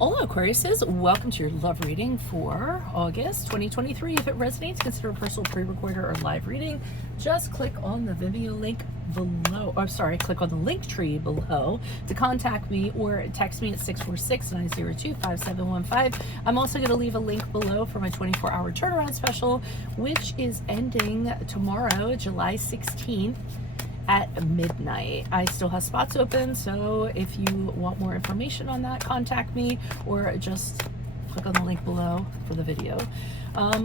Hola Aquariuses, welcome to your love reading for August 2023. If it resonates, consider a personal pre-recorder or live reading. Just click on the Vimeo link below, click on the link tree below to contact me or text me at 646-902-5715. I'm also going to leave a link below for my 24-hour turnaround special, which is ending tomorrow, July 16th. At midnight. I still have spots open, so if you want more information on that, contact me or just click on the link below for the video.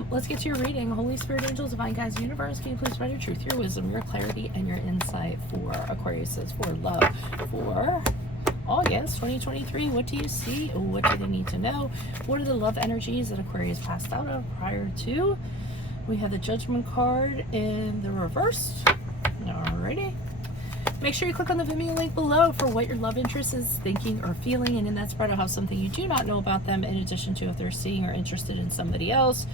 Let's get to your reading. Holy Spirit, angels, divine guides, universe, can you please provide your truth, your wisdom, your clarity, and your insight for Aquariuses, for love, for August 2023. What do you see? What do they need to know? What are the love energies that Aquarius passed out of prior to? We have the Judgment card in the reverse. Alrighty. Make sure you click on the Vimeo link below for what your love interest is thinking or feeling, and in that spread I'll have something you do not know about them in addition to if they're seeing or interested in somebody else.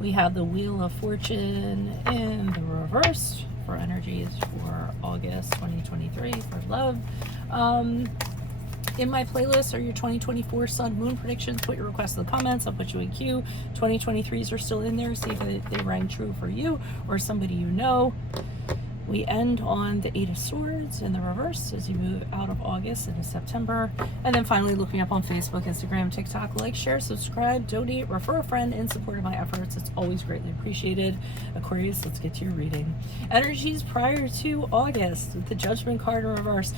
We have the Wheel of Fortune in the reverse for energies for August 2023 for love. In my playlist are your 2024 Sun Moon predictions. Put your requests in the comments. I'll put you in queue. 2023s are still in there. See if they rang true for you or somebody you know. We end on the Eight of Swords in the reverse as you move out of August into September. And then finally looking up on Facebook, Instagram, TikTok, like, share, subscribe, donate, refer a friend in support of my efforts. It's always greatly appreciated. Aquarius, let's get to your reading. Energies prior to August with the Judgment card in reverse.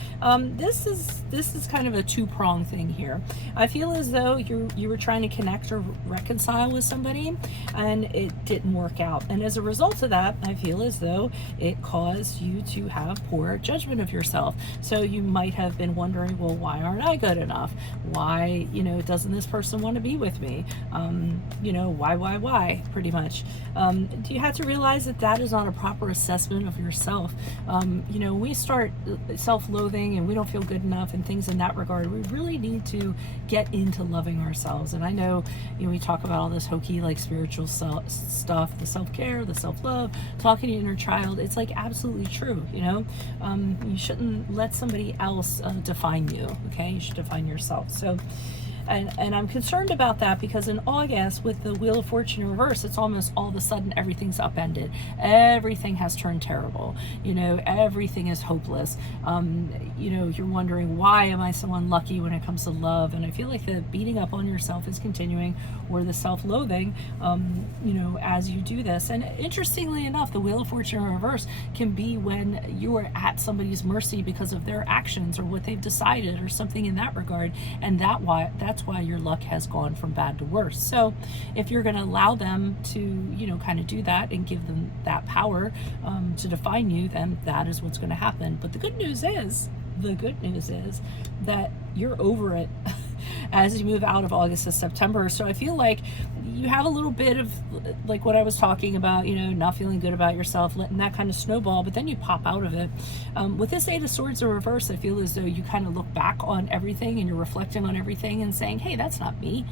This is kind of a two-pronged thing here. I feel as though you were trying to connect or reconcile with somebody and it didn't work out. And as a result of that, I feel as though it caused you to have poor judgment of yourself. So you might have been wondering, well, why aren't I good enough? Why, doesn't this person want to be with me? Why, pretty much. Do you have to realize that that is not a proper assessment of yourself? We start self-loathing and we don't feel good enough and things in that regard. We really need to get into loving ourselves. And I know, we talk about all this hokey, like spiritual stuff, the self-care, the self-love, talking to your inner child. It's like absolutely true. You shouldn't let somebody else define you. Okay, you should define yourself. So and I'm concerned about that because in August with the Wheel of Fortune in reverse, it's almost all of a sudden everything's upended. Everything has turned terrible. Everything is hopeless. You're wondering, why am I so unlucky when it comes to love? And I feel like the beating up on yourself is continuing, or the self-loathing, as you do this. And interestingly enough, the Wheel of Fortune in reverse can be when you are at somebody's mercy because of their actions or what they've decided or something in that regard. And that's why your luck has gone from bad to worse. So if you're going to allow them to, kind of do that and give them that power to define you, then that is what's going to happen. But the good news is that you're over it as you move out of August to September. So I feel like you have a little bit of like what I was talking about, not feeling good about yourself, letting that kind of snowball, but then you pop out of it. With this Eight of Swords in reverse, I feel as though you kind of look back on everything and you're reflecting on everything and saying, hey, that's not me.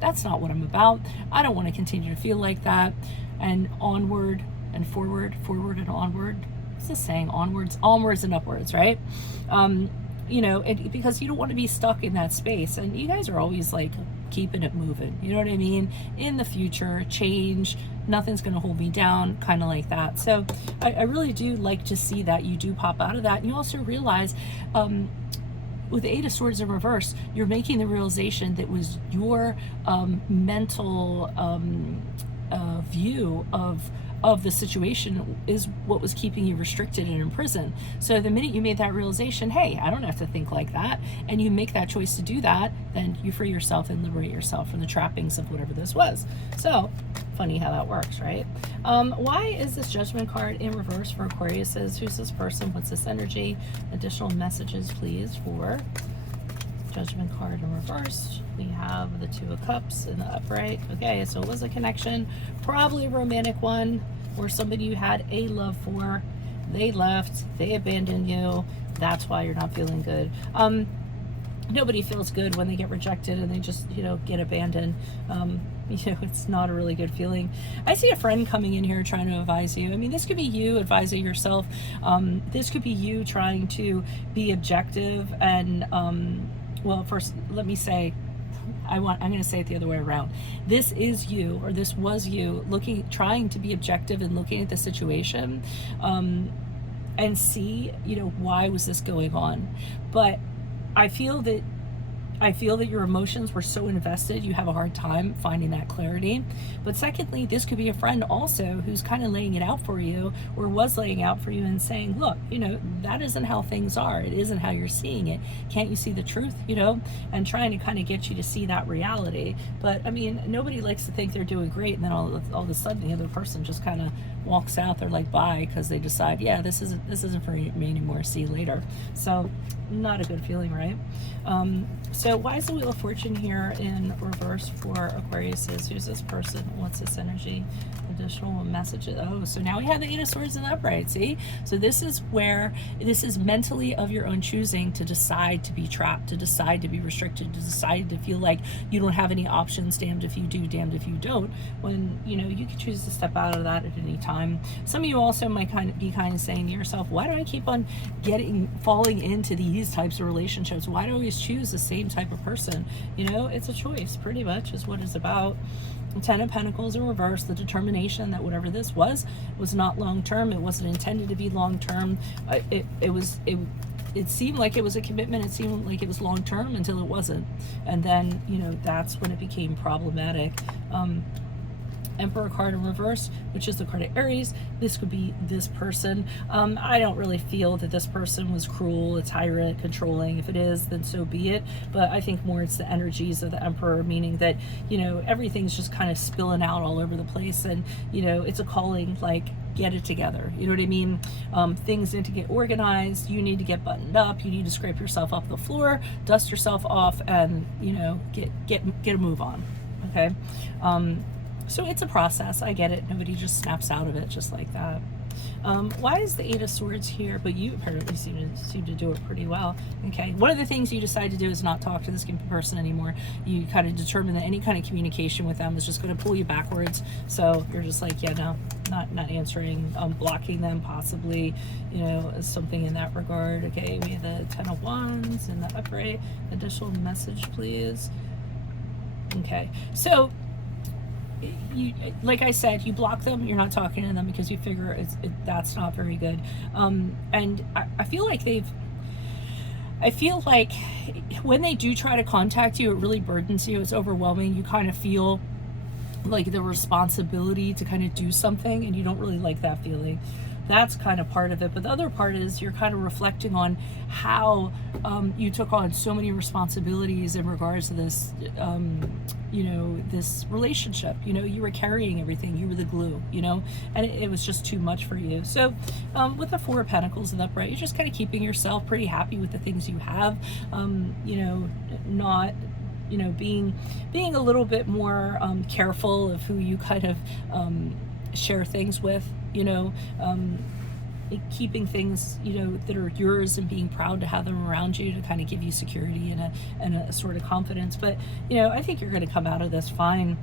That's not what I'm about. I don't want to continue to feel like that. And onward and forward and onward. What's this saying? Onwards and upwards, right? Because you don't want to be stuck in that space. And you guys are always like keeping it moving. You know what I mean? In the future, change, nothing's going to hold me down, kind of like that. So I really do like to see that you do pop out of that. And you also realize, with the Eight of Swords in reverse, you're making the realization that was your mental view of the situation is what was keeping you restricted and in prison. So the minute you made that realization, hey, I don't have to think like that, and you make that choice to do that, then you free yourself and liberate yourself from the trappings of whatever this was. So funny how that works, right? Why is this Judgment card in reverse for Aquarius? Who's this person? What's this energy? Additional messages, please, for Judgment card in reverse. We have the Two of Cups in the upright. Okay, so it was a connection, probably a romantic one, or somebody you had a love for. They left, they abandoned you. That's why you're not feeling good. Nobody feels good when they get rejected and they just, get abandoned. It's not a really good feeling. I see a friend coming in here trying to advise you. I mean, this could be you advising yourself. This could be you trying to be objective and, well, first, let me say I'm going to say it the other way around. This is you, or this was you, trying to be objective and looking at the situation, and see, why was this going on? But I feel that your emotions were so invested, you have a hard time finding that clarity. But secondly, this could be a friend also who's kind of laying it out for you, or was laying out for you and saying, look, that isn't how things are. It isn't how you're seeing it. Can't you see the truth, and trying to kind of get you to see that reality. But I mean, nobody likes to think they're doing great, and then all of a sudden the other person just kind of walks out. They're like, bye, because they decide, yeah, this isn't for me anymore. See you later. So not a good feeling, right? So why is the Wheel of Fortune here in reverse for Aquarius? Who's this person? What's this energy? Additional messages. Oh, so now we have the Eight of Swords in the upright. See? So this is mentally of your own choosing to decide to be trapped, to decide to be restricted, to decide to feel like you don't have any options. Damned if you do, damned if you don't. When, you can choose to step out of that at any time. Some of you also might be saying to yourself, why do I keep on falling into these types of relationships? Why do I always choose the same type of person? It's a choice, pretty much, is what it's about. Ten of Pentacles in reverse, the determination that whatever this was not long-term. It wasn't intended to be long-term. It seemed like it was a commitment. It seemed like it was long-term until it wasn't. And then, that's when it became problematic. Emperor card in reverse, which is the card of Aries. This could be this person. I don't really feel that this person was cruel, a tyrant, controlling. If it is, then so be it. But I think more it's the energies of the Emperor, meaning that, everything's just kind of spilling out all over the place. And, it's a calling, like, get it together. You know what I mean? Things need to get organized. You need to get buttoned up. You need to scrape yourself off the floor, dust yourself off, and, get a move on. Okay? So it's a process. I get it. Nobody just snaps out of it just like that. Why is the Eight of Swords here? But you apparently seem to do it pretty well. Okay. One of the things you decide to do is not talk to this person anymore. You kind of determine that any kind of communication with them is just going to pull you backwards. So you're just like, yeah, no, not answering, blocking them possibly, something in that regard. Okay. We have the Ten of Wands and the upright. Additional message, please. Okay. So, like I said, you block them. You're not talking to them because you figure that's not very good. And I feel like when they do try to contact you, it really burdens you. It's overwhelming. You kind of feel like the responsibility to kind of do something, and you don't really like that feeling. That's kind of part of it. But the other part is you're kind of reflecting on how you took on so many responsibilities in regards to this, this relationship. You were carrying everything. You were the glue, and it was just too much for you. So with the Four of Pentacles and the upright, you're just kind of keeping yourself pretty happy with the things you have, not being a little bit more careful of who you kind of share things with, keeping things, that are yours and being proud to have them around you to kind of give you security and a sort of confidence. But, I think you're going to come out of this fine.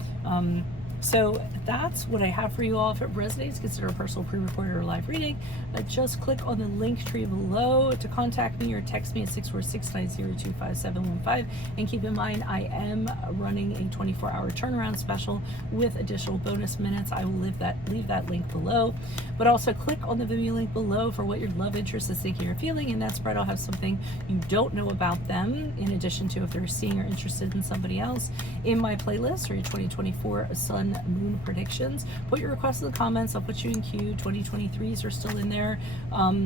So that's what I have for you all. If it resonates, consider a personal pre-recorded or live reading. Just click on the link tree below to contact me or text me at 646-902-5715. And keep in mind, I am running a 24-hour turnaround special with additional bonus minutes. I will leave that link below. But also click on the Vimeo link below for what your love interest is thinking or feeling. In that spread, I'll have something you don't know about them, in addition to if they're seeing or interested in somebody else, in my playlist or your 2024 Sun Moon predictions. Put your requests in the comments. I'll put you in queue. 2023s are still in there.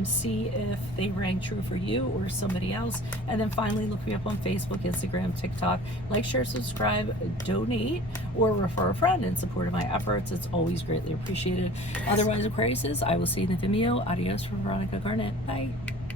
See if they rang true for you or somebody else. And then finally, look me up on Facebook, Instagram, TikTok. Like, share, subscribe, donate, or refer a friend in support of my efforts. It's always greatly appreciated. Otherwise, Aquariuses, I will see you in the Vimeo. Adios from Veronica Garnett. Bye.